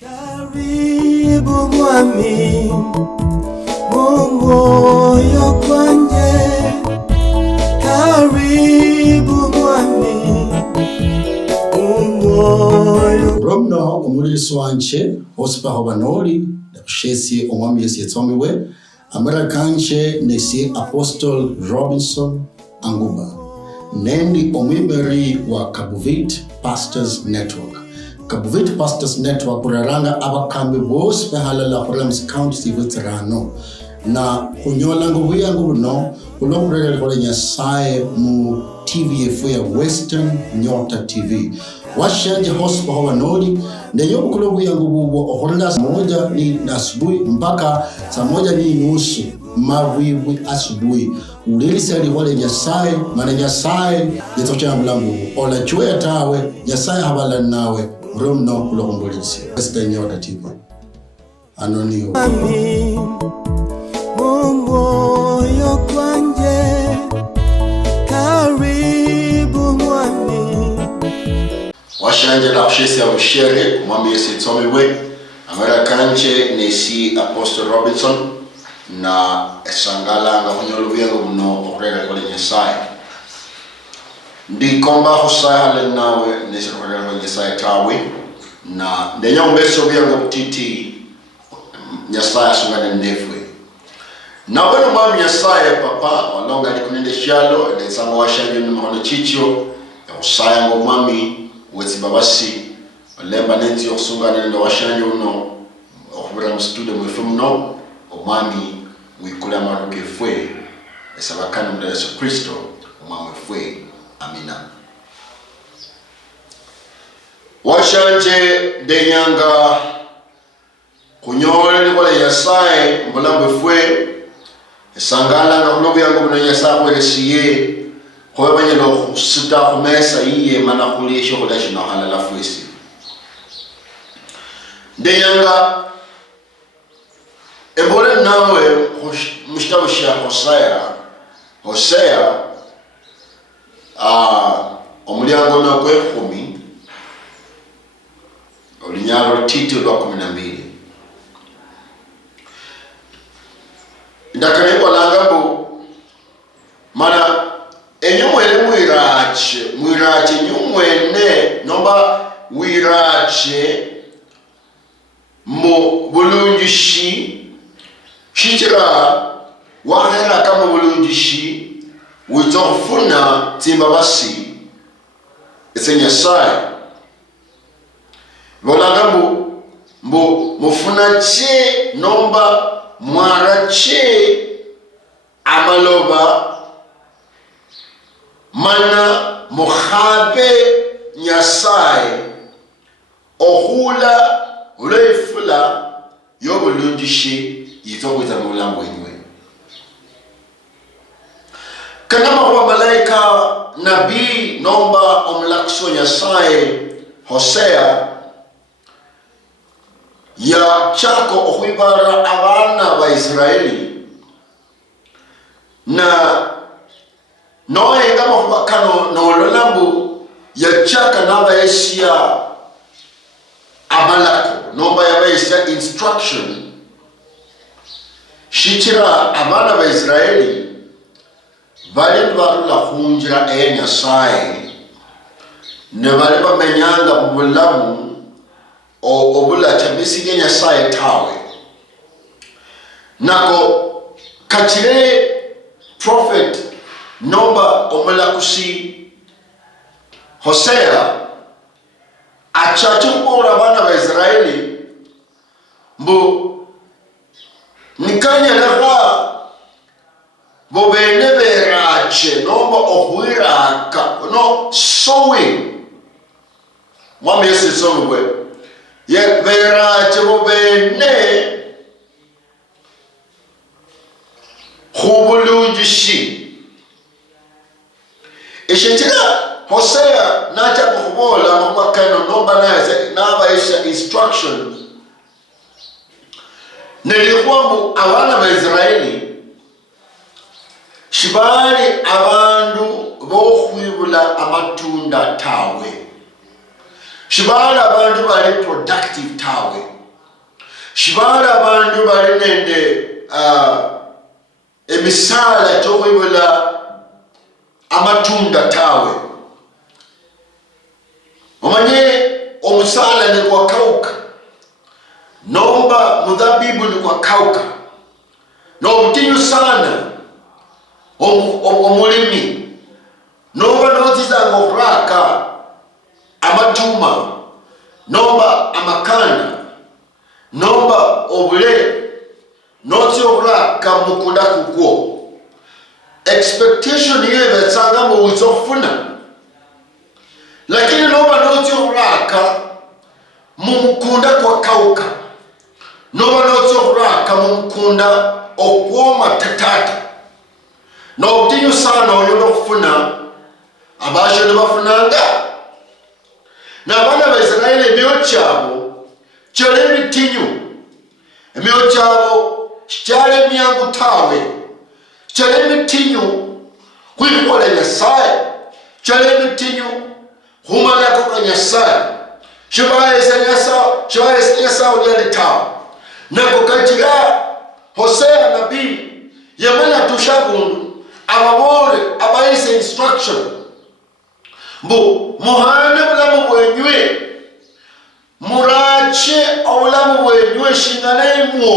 Karibu mwami moyo kwanje, karibu mwami moyo. Romno umulisi wanje hosipaho banoli nakushesi omwami Yesu yatsomiwe amara kanje nesi Apostle Robinson Anguba nendi omwiberi wa Kabuvit Pastors Network. Kabuvit Pastors Network kuraranga abakambi bose behalala Horams County Sivutsirano na kunyola ngubuya ngubuno ulokurele kwa nyasaye mu TV ya Western Nyota TV. Washanje hospa hawa nodi ndenyo kulobu ya ngububo ohola moja ni asubuhi mpaka saa moja ni nusu mawiwi asubuhi. Ulilisi aliwale nyasaye mana nyasaye yetocha mlangu ola chwe tawe nyasaye habala nawe Romno kulokumbulisi Western Nyota TV anoniyo moyo kwanje, karibu mwami. Washanje la kushesi ya ushere mwami Yesu yatsomiwe amara kanje nesi Apostle Robinson na esangala nga hunyolubuya ngubuno okurega kwa nyasaye ndikomba husaya nawe nesi okurega kwa nyasaye tawe na ndenya umbeso buya ngubutiti nyasaye asungane ndefwe na weno mwami nyasaye papa walonga likunende shalo nesanga washanje numahono chicho ya usaya ngo mwami wezi babasi lemba nenti yokusungane ndo washanje uno okubira mstudio mwefe mno omwami wikule amaruke fwe esabakana mda Yesu Kristo omwami fwe amina. Washanje denyanga kunyole likole nyasaye mbulambe fwe esangala nga kulobu yangu mno nyasaye kwelesiye kwa banye no sita kumesa iye mana kulisho kula shino halala fwesi denyanga ebole nawe mshtabusha Hosea omulyango na kwe 10 olinyalo tito lwa 12 ndakane kwa langambo mana enyumwele mwirache nyumwene nomba wirache mo bulungishi shichira wahera kama bulungishi witofuna timbabasi nyasaye volanga mufuna che nomba mwarache amaloba mana muhabe nyasaye ohula ulefula yobulungishi yitokwiza mulambo inywe kanama kwa malaika nabii nomba omlakso nyasaye Hosea ya chako ohuibara abana wa Israeli na noe ngama hubakano na ololambu ya chaka naba esia amalako nomba ya esia instruction shichira abana wa Israeli vali varula hunjira nyasaye ne vali bamenyanga mubulamu obula chabisi nyasaye tawe nako kachire prophet nomba omulakusi Hosea achachukura bana wa Israeli mbu nikanya laga bobene berache nomba ohwiraka no sowing mwami Yesu somwe ye berache bobene khubulungishi eshetira Hosea nacha kubola mabakano nomba naze nabaisha instructions nelikwambu abana ba Israeli shibali abandu bokhwibula amatunda tawe shibala abantu bali productive tawe, shibala abantu bali nende emisala gy'okwibula amatunda tawe. Omanye omusala ne gwakawuka, nomba mudhabibu ne gwakawuka, n'obutinyu sana omulimi, nomba n'ozizanga okulaka amatuma, nomba amakanda, nomba obule, n'otya okulaka mukunda kugwo. Expectation ye betsanga mu wizofuna, lakini nomba n'otya okulaka mumukunda gwakawuka, nomba n'otya okulaka mumukunda okwoma tatata, n'obutinyu sana oyona okufuna abasho ne bafunanga. N'abaana ba Isirayiri emyoyo kyabo kyali emitinyu, emyoyo kyabo kyali emyangu tawe, kyali emitinyu kwikola Nyasaye, kyali emitinyu kumalako ka Nyasaye, kibayesa Nyasaye lyali tawe. Nako kakira Hosea nabii yamanya tushabundu ababole abayise instruction mbu muhane bulamu bwenywe, murache obulamu bwenywe shinganemwo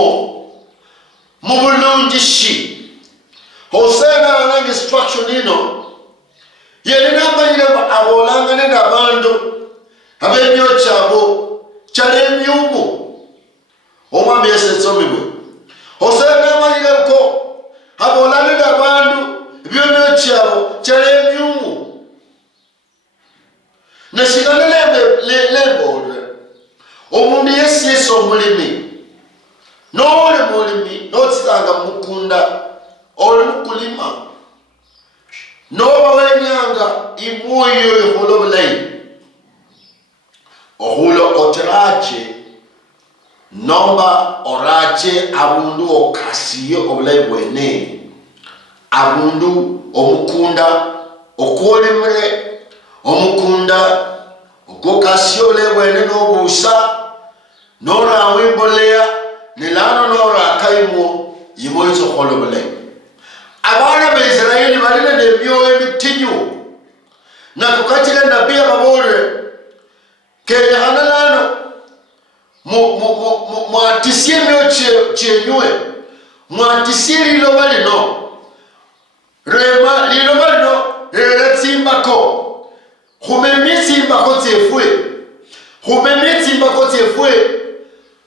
mu bulungishi. Hosea n'alanga instruction ino yali n'amanyire abolangane n'abantu ab'emyoyo kyabo kyali emyumu. Omwami Yesu etsomibwe, Hosea n'amanyire ko abolangane n'abantu eby'emyoyo kyabo kyali emyumu. Nashingana lebodwe omundu yesi omulimi, n'oli mulimi n'otsitanga mukunda oli mukulima, n'oba wenyanga imwoyo ehula obulayi, ohula otirache nomba orache abundu okasiye obulayi bwene, abundu omukunda okwolimire, omukunda ogokasiole bwene n'obuusa, n'orawa emboleya nelano n'orakaimwo imo ekyokola obulayi. Abaana ba Isirayiri balina n'emyoyo emitinyu, nako kakira nabbi ababolere kenyahana lano mwatisye emyoyo kyenywe, mwatisye liloba lino, liloba lino leratsimbako, khumemitsimbako tsefwe, khumemitsimbako tsefwe,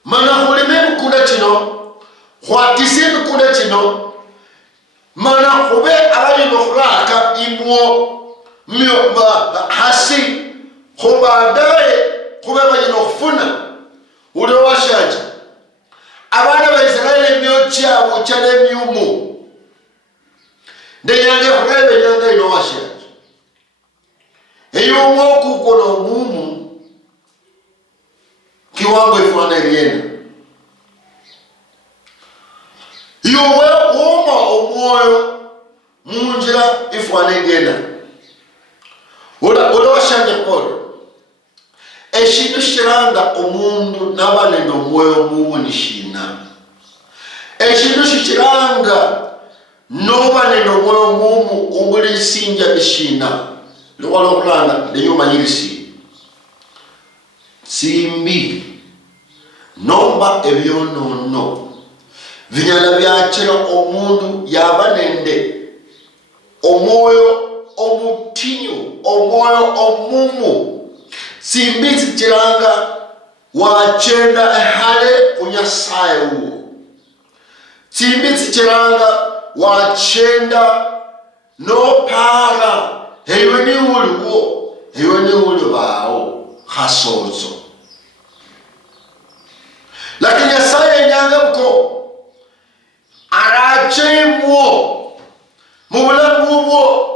mana khulime emikunda kino, khwatisye emikunda kino, mana khube abalina okhuraka imwo hasi, khubadaye khube balina okhufuna. Uli washaji abaana ba Isirayiri emyoyo kyabo kyali emyumu, ndenyanga ekhureba enyanga ino washaji ey'omwo okukola omumu kiwango efwana eryena. Yowe woma omwoyo munjira efwana egenda. Ola washanje kola eshindu shiranga omundu naba nende omwoyo mumu nishina. Eshindu shiranga noba nende omwoyo mumu omuli sinja nishina. Lukwala okulanga nenyumanyirisi simbi nomba ebyonono vinyala byakira omundu yaba nende omwoyo omutinyu, omwoyo omumu. Simbi zikiranga wachenda ehale kunyasaye uwo. Simbi zikiranga wachenda no para heiwe ni uliwo, heiwe ni ulibawo hasozo. Lakini Nyasaye nyanga mko arache mwo mubulamu bwo.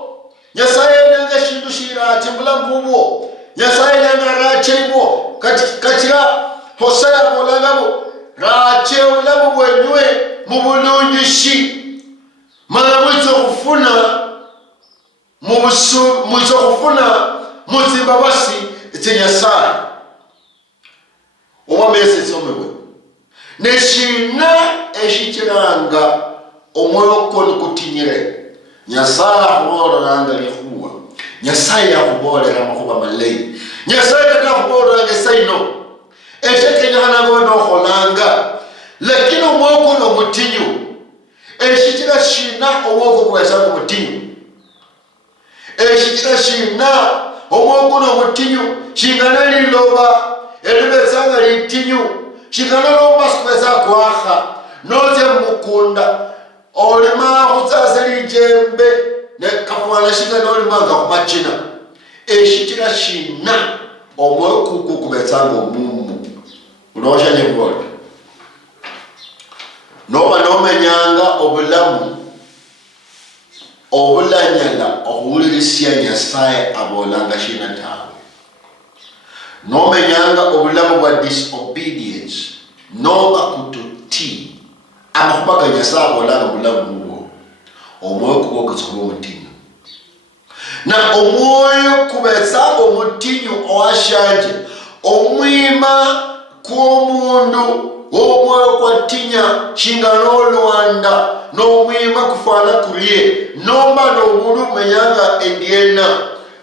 Nyasaye nyanga shindu shirache mubulamu bwo. Nyasaye nyanga arache mwo kachira Hosea mulangabo rache ulamu bwenywe mubulungishi, mala mwizo kufuna mwizo kufuna muzimba basi iti Nyasaye. omwami Yesu Yetsomewe neshina eshikiranga omwoyo koni kutinyire Nyasaye akhulanga likhuwa Nyasaye akhubolera makhuba malayi Nyasaye akhubolera sayino eshekenyana ngono kholanga lakini omwoyo kono mutinyu eshikira shina omwoyo kwesa mutinyu eshikira shina omwoyo kono mutinyu shingana liloba elibesanga litinyu shingana lomba sikwesa kwaha noze mukunda olima khutsa lijembe ne kapwana shingana olimanga kumachina eshikira shina omwoyo kubetsanga omumu ulosha nyebona noba nomenyanga obulamu obulanyala okuwulirisia Nyasaye abolanga shina tawe nomenyanga obulamu bwa disobedience noba kututi amakhuba ga Nyasaye abolanga obulamu bwo omwoyo kubo kutsoba omutinyu na omwoyo kubetsanga omutinyu owashanje omwima kwomundu omwoyo kwatinya shingana olwanda n'omwima kufana kulie nomba n'omundu umenyanga endiena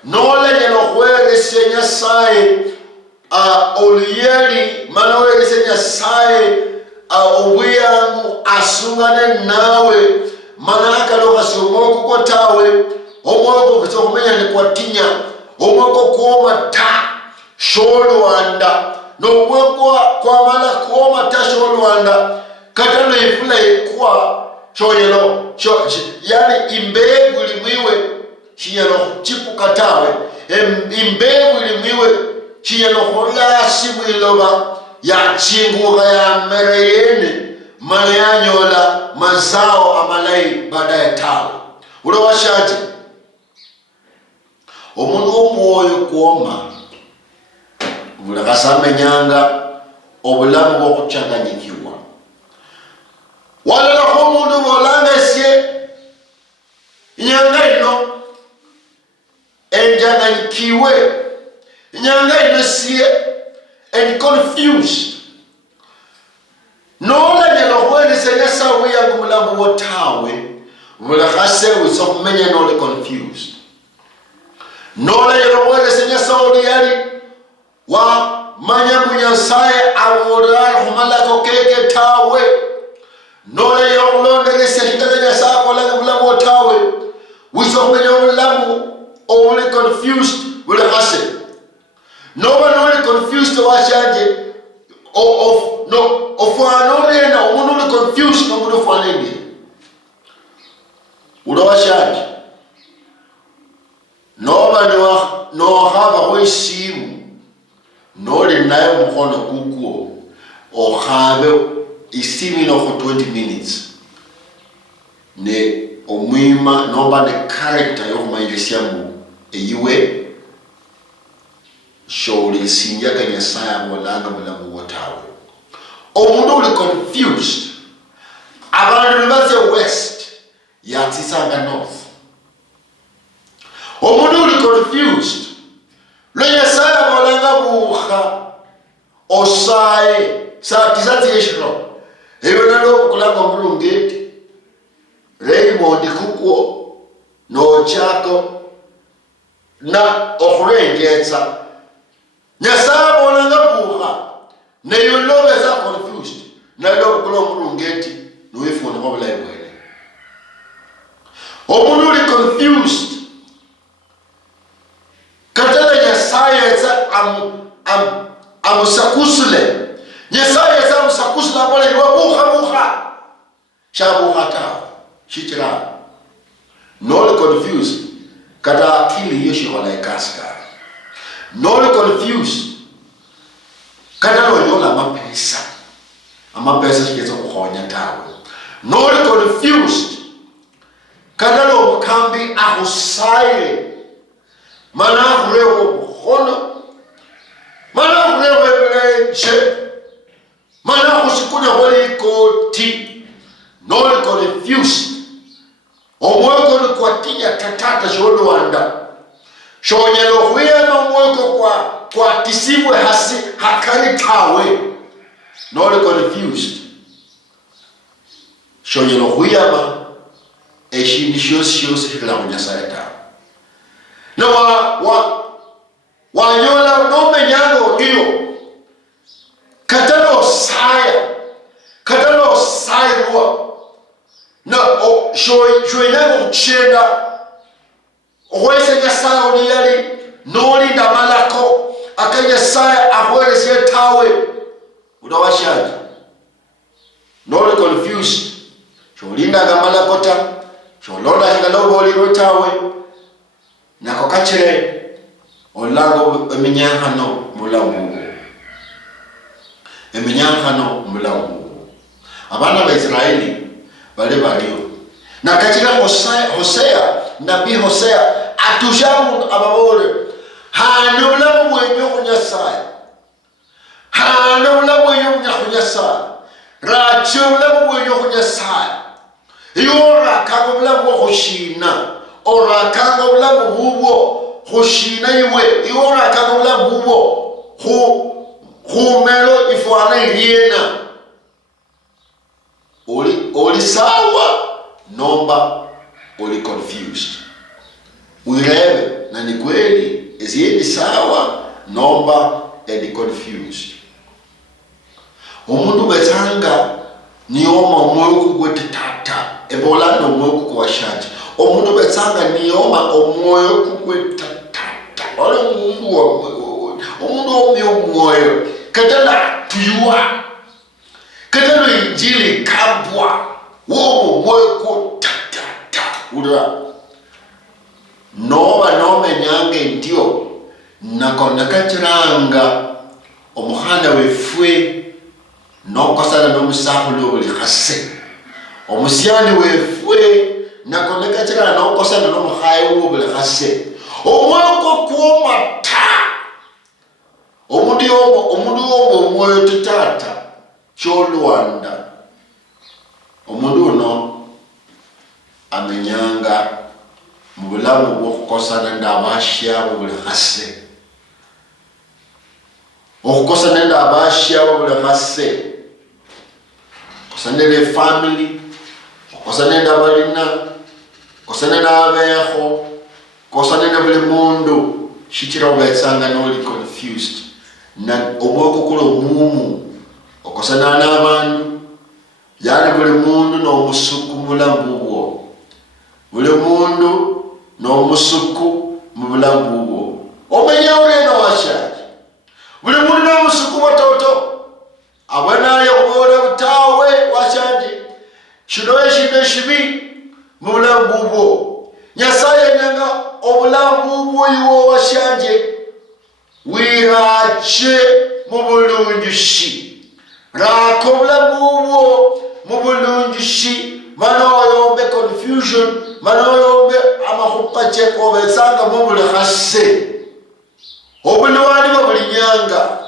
nolanyala okhweresya Nyasaye oluyeli mana weresya Nyasaye obwiyangu asungane nawe mana akalokhasi omwoyo kukwo tawe omwoyo kokutsa okhumenya nikwatinya omwoyo kokwoma ta sholwanda nomwekwa kwamala kuoma tasho olwanda katano ifula ikwa shoyelo yani imbegu limwiwe shiyelo chipu katawe imbegu limwiwe shiyelo holasi mwiloba ya chinguga ya mereyene mana yanyola mazao amalai baadaye tawe ulo washaji omundu omwoyo kuoma vulakasamenyanga obulamu bwokuchanganyikiwa walala omundu bolangesye inyanga ino enjanganyikiwe inyanga ino siye and confused nolanyala okhweresya Nyasaye obwiyangu bulamu bwotawe vulakhaserwisa okhumenya noli confused nolanyala okhweresya Nyasaye oliyali wa manya Nyasaye abolera khumalako keke tawe nole yokulonderesya shitaka Nyasaye akolanga bulamu bwotawe wisa okhumenya obulamu obuli confused buli khase noba noli confused washanje ofwana olenda omundu oli confused nomundu ofwana endie ulo washanje noba nokhaba isimu noli naye mukhono kukwo okhabe isimino for 20 minutes ne omwima noba ne character yokumanyirisya mbu eyiwe sholi sinjaga Nyasaye abolanga bulamu bwotawe omundu uli confused abantu nibaze west yatsisanga north omundu uli confused lo Nyasaye abolanga bukha osaye satizati yeshiro ebonalo kulanga omulungeti Raymond kukwo no chako na okhurengetsa Nyasaye abolanga bukha neyo lobeza confused nalo kulo omulungeti noyifuna obulayi bwene omundu uli confused katala Nyasaye za amusakusule Nyasaye za amusakusule abole bukha shabuha ta shitira noli confused kata akili hiyo shikola ikaska noli confused kata loyola amapesa shikeza kukhonya tawe noli confused kata lo mkambi ahusaile mana hulewo bukhono mana hulewo ebelenche mana hushikunya wali koti noli confused omweko ni kwatinya tatata sholwanda shonyelo huyema omweko kwa tisibwe hasi hakari tawe not confused. Shonyelo huyama eshindi shosi kila unyasayata. Na wanyola no menyango ndio. Katalo saya ruwa. Na shoyenyango chenda. Owese nyasaya oliyali noli ndamalako akanyasaya ahwerese tawe. Udawashaji. Not confused. Sholinda gamalakota. Sholonda hingalobo olirotawe. Nakokachire. Olango eminyankano mulambu. Eminyankano mulambu. Abana ba Israeli bale baliyo. Nakachira Hosea, nabii Hosea atushamu ababole. Hano mulambu wenyo kunyasaya. Hano mulambu wenyo kunyasaya. Racho mulambu wenyo kunyasaya. Yora kago mulambu kushina. Ora kago mulambu hubo. Hushina iwe, iora kanula bubo, humelo ifuana iriena. Oli sawa, nomba, oli confused. Uirebe, na ni kweli, ezieni sawa, nomba, edi confused. Omundu betanga, nioma mwoku kwete tata, ebola no mwoku kwa shati. Omundu betanga nioma omoyo kwete ole umundu omyomoyo kadala tuyua kadala injili kabwa wo moyo ko tata ura no menyange ndio nakona kachiranga omuhanda wefwe no kosana no musahulo buli khase omusyani wefwe nakona kachiranga no kosana no muhaye wo buli khase omwako kuomata omundu omwoyo tutata cholwanda omundu uno amenyanga mubulamu bwokukosana ndabashyabo buli khase okukosana ndabashyabo buli khase kosanele family okosana ndabalina kosana nabeho kosana na buli mundu shichira obetsanga noli confused na obwoko kulo mumu okosana n'abantu yani buli mundu no musuku mulambu bwo buli mundu no musuku mulambu bwo omenya ureno washaji buli mundu no musuku watoto abana yobora butawe washaji shidoye shibi mulambu bwo Nyasaye nyanga obulambu bwoyiwo washanje wirache mubulungishi rako obulambu bwo mubulungishi mano yombe confusion mano yombe amahupa cheko besanga mubule khase obulwani babulinyanga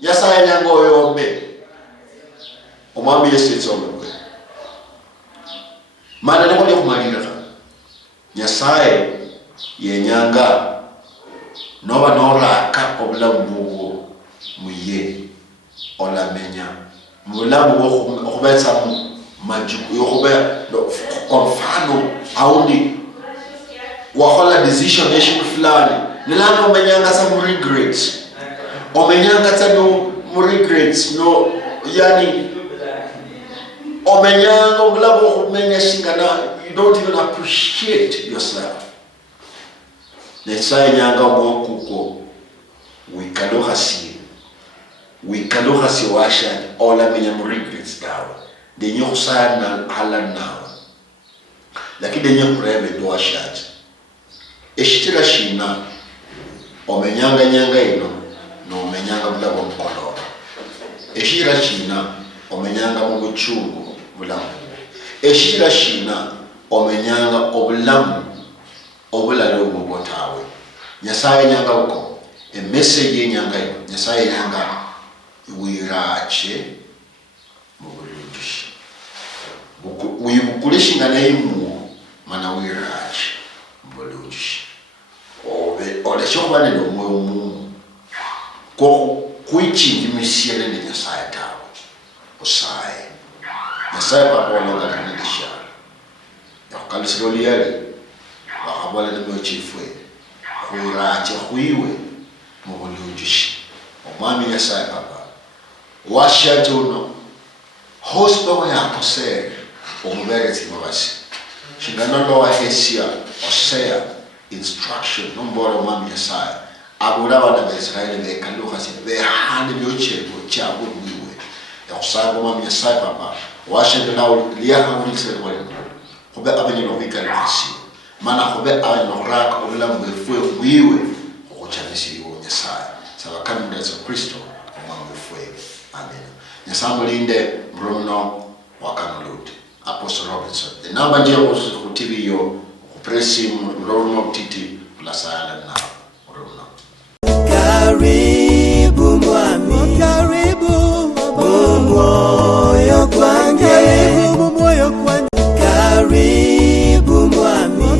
Nyasaye nyanga oyombe omwami Yesu etsombe mana nabone kumalira Nyasaye yenyanga noba noraka obulamu bwo muye olamenya mulamu okubetsa majuku yokuba kwa mfano auni wakola decision yeshiku fulani nilano omenyanga sa regrets omenyanga sa no regrets no yani omenyanga obulamu okumenya shingana you don't even appreciate yourself. Nyasaye nyanga mwokuko wikalohasi washa ola menya regrets dawa denye kusana hala nawa lakini denye kurebe do washaji eshitira shina omenyanga nyanga ino no omenyanga bula kwa mkolora eshitira shina omenyanga mubuchungu bulamu eshitira shina omenyanga obulamu obulalo mubotawe Nyasaye nyanga uko a message nyanga ino Nyasaye nyanga wirache mubulungishi wibukulishinga na imu mana wirache mubulungishi ole shokubane no moyo mu ko kuichingi misiele ne Nyasaye tawe usaye nyasaye papa olonga kanidisha yakukalisiro liyali wakabwala nime chifwe kuirache kuiwe mubulunjishi omwami nyasaye papa washa juno hospo yakosere omuberezi mabasi shingano wa hesia osea instruction nombora omwami nyasaye abura bana Israeli bekaluka se behane byochego cyabo niwe yakusaba omwami nyasaye papa washa juno liyaha unikisere wale kobe abanyo bikalasi mana kobe abanyo rak obulambe fwe wiwe okuchanisi wo nyasaye sabakani mwezo Kristo omwami fwe amen nyasamulinde mrono wakanuluti Apostle Robinson the number nje ku TV yo ku press mrono titi plus island now